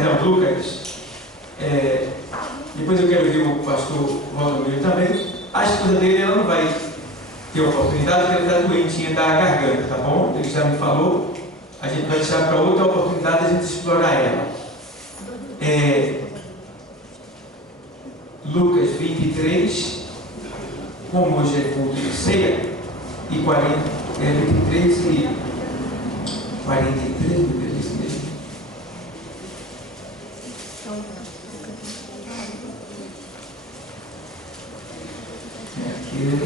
perdão, Lucas, depois eu quero ver o pastor Valdomiro também. A esposa dele, ela não vai ter oportunidade, porque ela está doentinha da garganta, tá bom? Ele já me falou. A gente vai deixar para outra oportunidade a gente explorar ela. Lucas 23, como hoje é culto de ceia, e 23 e 43, meu Deus, isso mesmo. Aqui.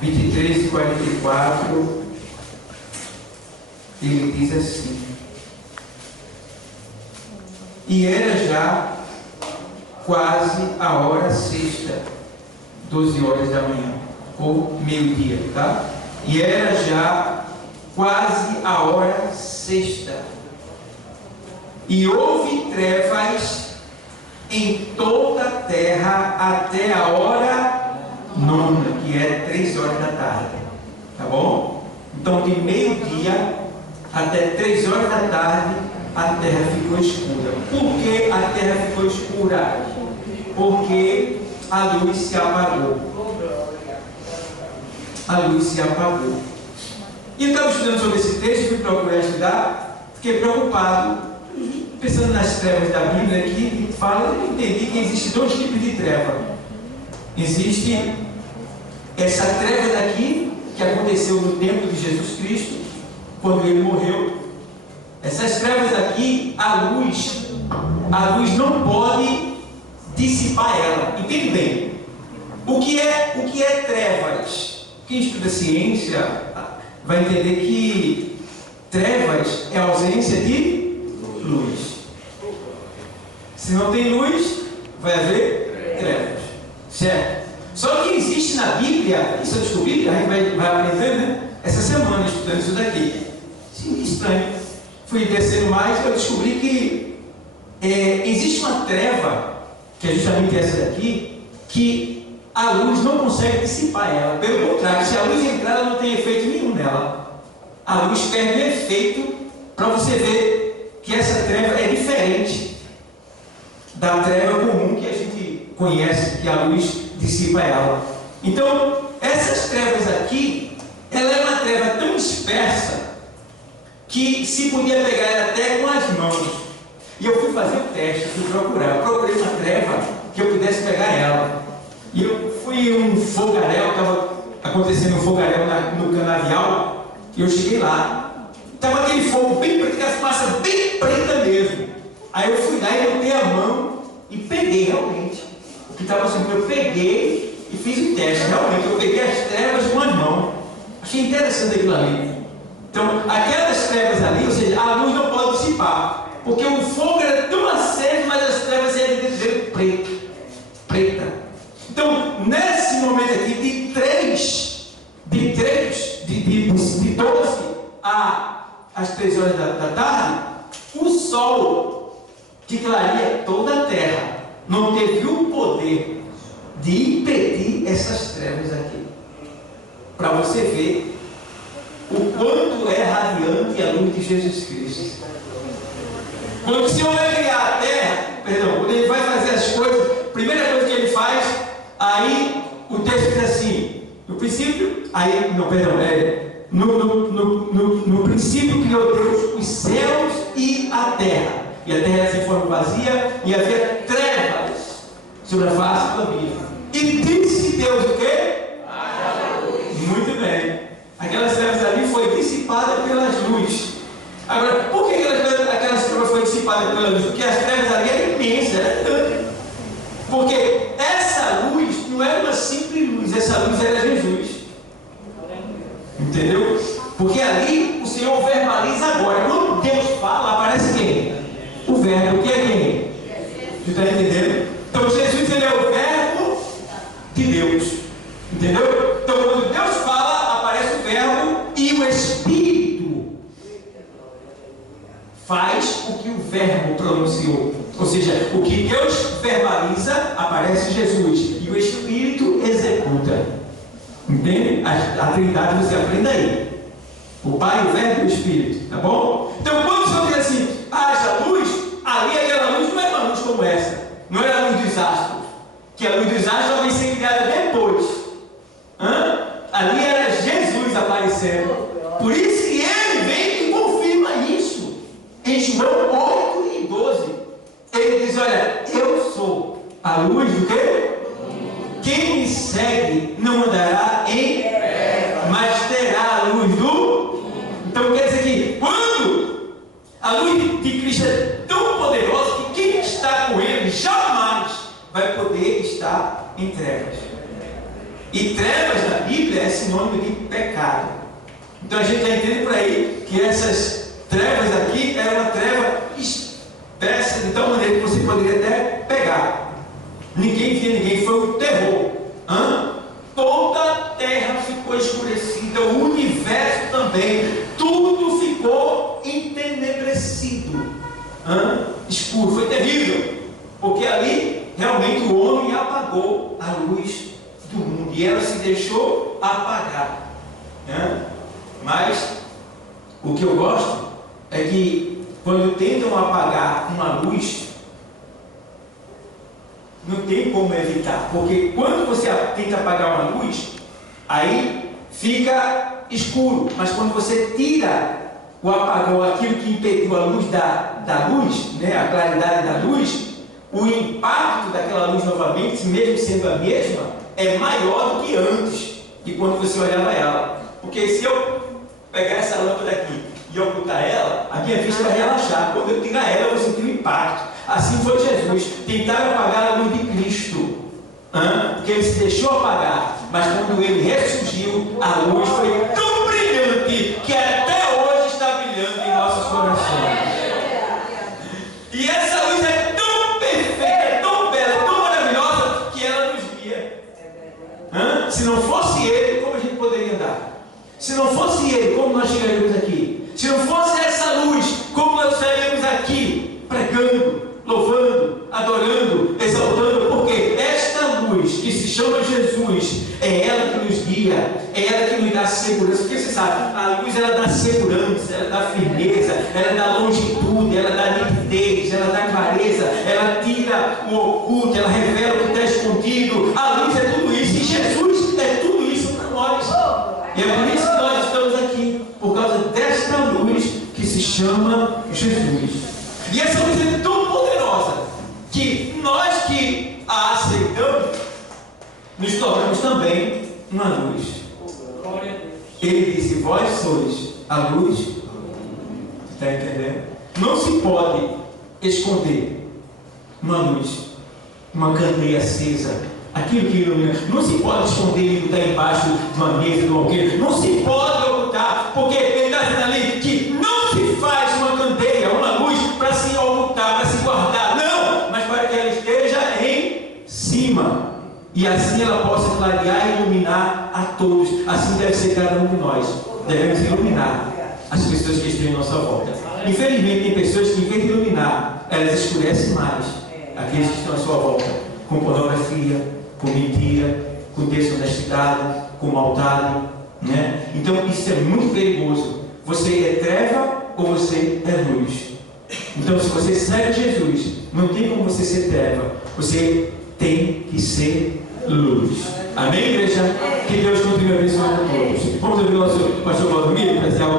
23 e 44, ele diz assim: e era já quase a hora sexta, 12 horas da manhã, ou meio-dia, tá? E era já quase a hora sexta, e houve trevas em toda a terra até a hora nona, que é 3 horas da tarde, tá bom? Então de meio-dia até 3 horas da tarde a terra ficou escura. Por que a terra ficou escura? Porque a luz se apagou. A luz se apagou. E eu estava estudando sobre esse texto, fui procurar estudar, fiquei preocupado, pensando nas trevas da Bíblia aqui, eu entendi que existem 2 tipos de treva. Existe essa treva daqui, que aconteceu no tempo de Jesus Cristo, quando ele morreu. Essas trevas aqui, a luz não pode dissipar ela. Entende bem? O que é trevas? Quem estuda ciência vai entender que trevas é a ausência de luz. Se não tem luz, vai haver trevas. Certo? Só que existe na Bíblia, isso eu descobri, a gente vai aprender, né? Essa semana estudando isso daqui. Sim, estranho. Fui descendo mais, eu descobri que existe uma treva, que é justamente essa daqui, que a luz não consegue dissipar ela. Pelo contrário, se a luz entrar, ela não tem efeito nenhum nela. A luz perde o efeito, para você ver que essa treva é diferente da treva comum que a gente conhece, que a luz dissipa ela. Então, essas trevas aqui, ela é uma treva tão dispersa que se podia pegar ela até com as mãos. E eu fui fazer o teste, fui procurar. Eu procurei uma treva que eu pudesse pegar ela. E eu fui um fogaréu, estava acontecendo um fogaréu no canavial, e eu cheguei lá. Estava aquele fogo bem preto, aquela fumaça bem preta mesmo. Aí eu fui lá e botei a mão e peguei realmente. O que estava assim, eu peguei e fiz o teste. Realmente, eu peguei as trevas com as mãos. Achei interessante aquilo ali. Então, aquelas trevas ali, ou seja, a luz não pode dissipar, porque o fogo era tão aceso, mas as trevas eram dentro preta. Então, nesse momento aqui, de todas às 3 horas da tarde, o sol que clareia toda a terra não teve o poder de impedir essas trevas aqui. Para você ver o quanto é radiante a luz de Jesus Cristo. Quando o Senhor vai criar a terra, quando Ele vai fazer as coisas, a primeira coisa que Ele faz, aí o texto diz assim, no princípio, no princípio criou Deus os céus e a terra. E a terra se forma vazia, e havia trevas sobre a face do abismo. E disse Deus o quê? Muito bem. Aquelas trevas ali foi dissipada pelas luzes. Agora, por que aquelas trevas foram dissipadas pelas luzes? Porque as trevas ali eram imensas, era grande. Porque essa luz não era uma simples luz, essa luz era Jesus. Entendeu? Porque ali o Senhor verbaliza agora. Quando Deus fala, aparece quem? O verbo, que é quem? Você está entendendo? Então Jesus, ele é o verbo de Deus. Entendeu? Então quando Deus fala, aparece o verbo e o Espírito faz o que o verbo pronunciou. Ou seja, o que Deus verbaliza, aparece Jesus. E o Espírito executa. Entende? A Trindade você aprende aí. O Pai, o Verbo e o Espírito, tá bom? Então, quando o Senhor diz assim, haja luz, ali aquela luz não era uma luz como essa. Não era a luz dos astros. Que a luz dos astros vai ser criada depois. Ali era Jesus aparecendo. Por isso que ele vem e confirma isso. Em João 8:12. Ele diz, olha, eu sou a luz do quê? Quem me segue não andará em mas terá a luz do... Então quer dizer que quando a luz de Cristo é tão poderosa que quem está com ele jamais vai poder estar em trevas. E trevas na Bíblia é sinônimo de pecado. Então a gente já entende por aí que essas trevas aqui eram uma treva espessa de tal maneira que você poderia até pegar. Ninguém via ninguém, foi um terror. Toda a terra ficou escurecida, o universo também, tudo ficou entenebrecido, escuro, foi terrível, porque ali realmente o homem apagou a luz do mundo e ela se deixou apagar. Mas o que eu gosto é que quando tentam apagar uma luz, não tem como evitar, porque quando você tenta apagar uma luz, aí fica escuro, mas quando você tira o apagão, aquilo que impediu a luz da luz, né, a claridade da luz, o impacto daquela luz novamente, mesmo sendo a mesma, é maior do que antes, de quando você olhava ela. Porque se eu pegar essa lâmpada aqui e ocultar ela, a minha vista vai relaxar. Quando eu tirar ela, eu vou sentir o impacto. Assim foi Jesus. Tentaram apagar a luz de Cristo, porque ele se deixou apagar. Mas quando ele ressurgiu, a luz foi tão brilhante que até hoje está brilhando em nossos corações. E essa luz é tão perfeita, é tão bela, é tão maravilhosa que ela nos guia. Se não fosse ele, como a gente poderia andar? Se não fosse ele, como nós chegaríamos aqui? Se não fosse essa luz, como nós estaríamos aqui pregando, louvando, adorando, exaltando? Porque esta luz que se chama Jesus é ela que nos guia, é ela que nos dá segurança. Porque você sabe, a luz ela dá segurança, ela dá firmeza, ela dá longitude, ela dá nitidez, ela dá clareza, ela tira o oculto, ela revela o que está escondido. A luz é tudo isso e Jesus é tudo isso para nós. E é por isso que nós estamos aqui, por causa desta luz que se chama Jesus. E essa luz é tão poderosa que nós que a aceitamos nos tornamos também uma luz. Ele disse, vós sois a luz. Está entendendo? Não se pode esconder uma luz, uma candeia acesa. Aquilo que ilumina, não se pode esconder e botar embaixo de uma mesa, de um alqueire, não se pode ocultar, porque ele está dizendo ali que não se faz uma candeia, uma luz para se ocultar, para se guardar, não, mas para que ela esteja em cima, e assim ela possa clarear e iluminar a todos. Assim deve ser cada um de nós, devemos iluminar as pessoas que estão em nossa volta. Infelizmente tem pessoas que, em vez de iluminar, elas escurecem mais aqueles que estão à sua volta, com pornografia, com mentira, com desonestidade, com maldade, né? Então isso é muito perigoso. Você é treva ou você é luz? Então se você segue Jesus, não tem como você ser treva, você tem que ser luz. Amém, igreja? Que Deus continue abençoando a todos. Vamos ouvir o nosso pastor Valdomiro,